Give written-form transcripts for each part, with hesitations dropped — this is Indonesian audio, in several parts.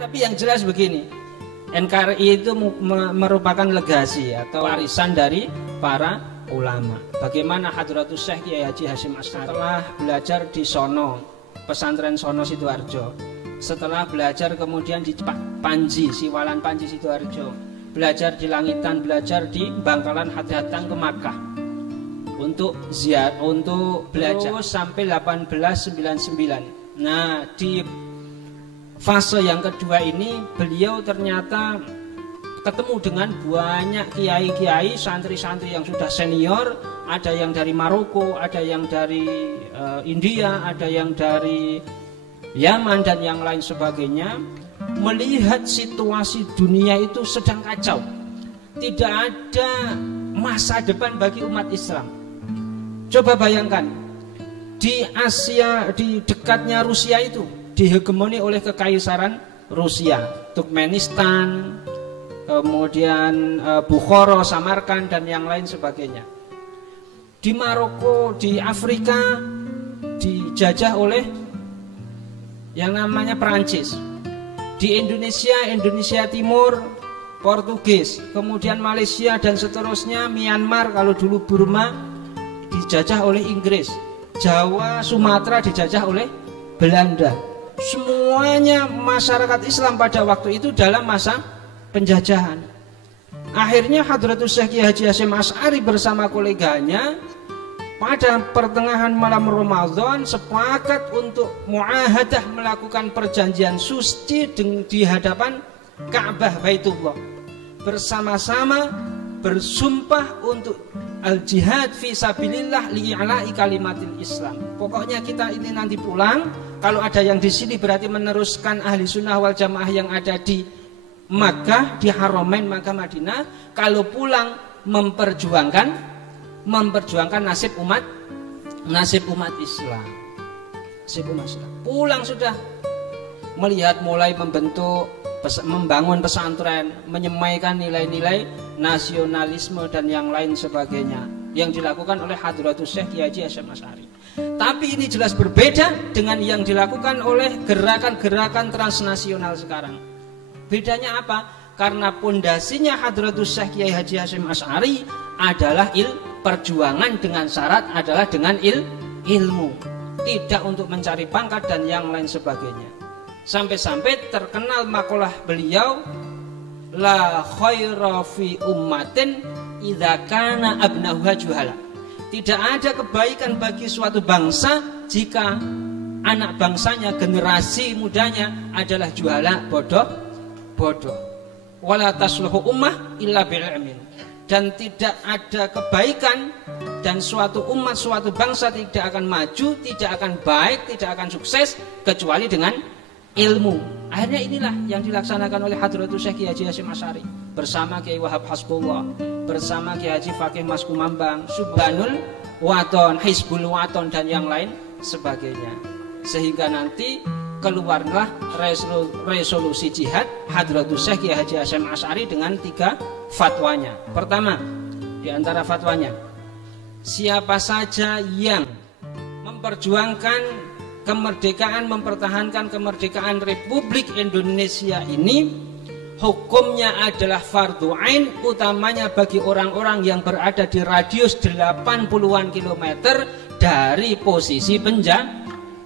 Tapi yang jelas begini, NKRI itu merupakan legasi atau warisan dari para ulama. Bagaimana Hadratus Syekh Kiai Haji Hasyim Asy'ari setelah belajar di Sono, pesantren Sono Sidoarjo, setelah belajar kemudian di Panji, Siwalan Panji Sidoarjo, belajar di Langitan, belajar di Bangkalan, datang ke Makkah untuk belajar sampai 1899. Nah, di fase yang kedua ini beliau ternyata ketemu dengan banyak kiai-kiai, santri-santri yang sudah senior, ada yang dari Maroko, ada yang dari India, ada yang dari Yaman dan yang lain sebagainya. Melihat situasi dunia itu sedang kacau, tidak ada masa depan bagi umat Islam. Coba bayangkan, di Asia, di dekatnya Rusia itu dihegemoni oleh kekaisaran Rusia, Turkmenistan, kemudian Bukhara, Samarkand dan yang lain sebagainya. Di Maroko, di Afrika dijajah oleh yang namanya Perancis. Di Indonesia Timur Portugis, kemudian Malaysia dan seterusnya, Myanmar, kalau dulu Burma dijajah oleh Inggris, Jawa, Sumatera dijajah oleh Belanda. Semuanya masyarakat Islam pada waktu itu dalam masa penjajahan. Akhirnya Hadratus Syekh Kiai Haji Hasyim Asy'ari bersama koleganya pada pertengahan malam Ramadan sepakat untuk muahadah, melakukan perjanjian suci di hadapan Ka'bah Baitullah, bersama-sama bersumpah untuk al-jihad fi sabilillah li'ala'i kalimatil Islam. Pokoknya kita ini nanti pulang, kalau ada yang di sini berarti meneruskan ahli sunnah wal jamaah yang ada di Makkah, di Haramain Makkah Madinah. Kalau pulang memperjuangkan nasib umat Islam. Pulang sudah melihat mulai membangun pesantren, menyemaikan nilai-nilai nasionalisme dan yang lain sebagainya yang dilakukan oleh Hadratus Syekh Kiai Haji Hasyim Asy'ari. Tapi ini jelas berbeda dengan yang dilakukan oleh gerakan-gerakan transnasional sekarang. Bedanya apa? Karena pondasinya Hadratus Syekh Kiai Haji Hasyim Asy'ari adalah perjuangan dengan syarat adalah dengan ilmu, tidak untuk mencari pangkat dan yang lain sebagainya. Sampai-sampai terkenal makalah beliau, la khaira fi ummatin idza kana abnahuha juhala. Tidak ada kebaikan bagi suatu bangsa jika anak bangsanya, generasi mudanya adalah juhala, bodoh. Wala tasluhu ummah illa bil ilmin. Dan tidak ada kebaikan dan suatu umat, suatu bangsa tidak akan maju, tidak akan baik, tidak akan sukses kecuali dengan ilmu. Akhirnya inilah yang dilaksanakan oleh Hadratus Syekh Kiai Haji Hasyim Asy'ari bersama Kiai Wahab Hasbullah, bersama Kiai Haji Fakih Mas Kumambang, Subhanul Waton, Hizbul Waton dan yang lain sebagainya. Sehingga nanti keluarlah resolusi jihad Hadratus Syekh Kiai Haji Hasyim Asy'ari dengan 3 fatwanya. Pertama, di antara fatwanya, siapa saja yang memperjuangkan kemerdekaan, mempertahankan kemerdekaan Republik Indonesia ini, hukumnya adalah fardhu ain, utamanya bagi orang-orang yang berada di radius 80-an kilometer dari posisi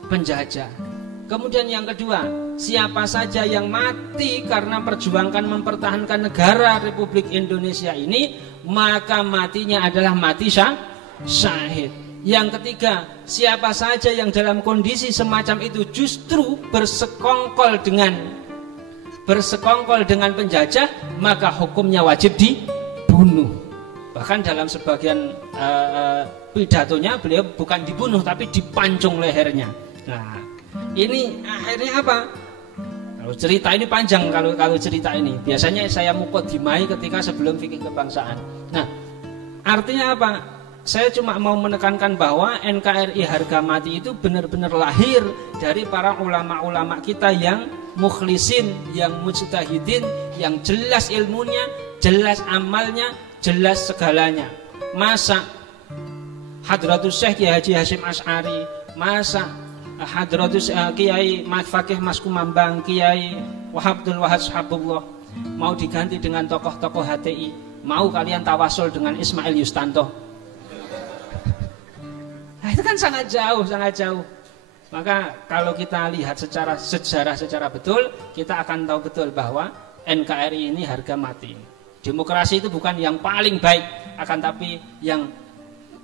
penjajah. Kemudian yang kedua, siapa saja yang mati karena perjuangkan mempertahankan negara Republik Indonesia ini, maka matinya adalah mati syahid. Yang ketiga, siapa saja yang dalam kondisi semacam itu justru bersekongkol dengan penjajah, maka hukumnya wajib dibunuh. Bahkan dalam sebagian pidatonya beliau bukan dibunuh tapi dipancung lehernya. Nah, ini akhirnya apa? Kalau cerita ini panjang, kalau cerita ini biasanya saya muqaddimai ketika sebelum fikih kebangsaan. Nah, artinya apa? Saya cuma mau menekankan bahwa NKRI harga mati itu benar-benar lahir dari para ulama-ulama kita yang mukhlisin, yang mujtahidin, yang jelas ilmunya, jelas amalnya, jelas segalanya. Masa Hadratus Syekh Kiai Haji Hasyim Asy'ari, masa Hadratus Kiai Fakih Mas Kumambang, Kiai Abdul Wahab Habibullah mau diganti dengan tokoh-tokoh HTI, mau kalian tawasul dengan Ismail Yustanto. Nah, itu kan sangat jauh, sangat jauh. Maka kalau kita lihat secara sejarah secara betul, kita akan tahu betul bahwa NKRI ini harga mati. Demokrasi itu bukan yang paling baik, akan tapi yang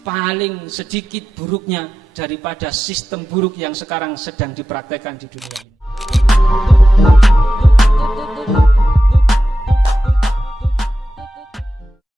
paling sedikit buruknya daripada sistem buruk yang sekarang sedang dipraktekkan di dunia ini.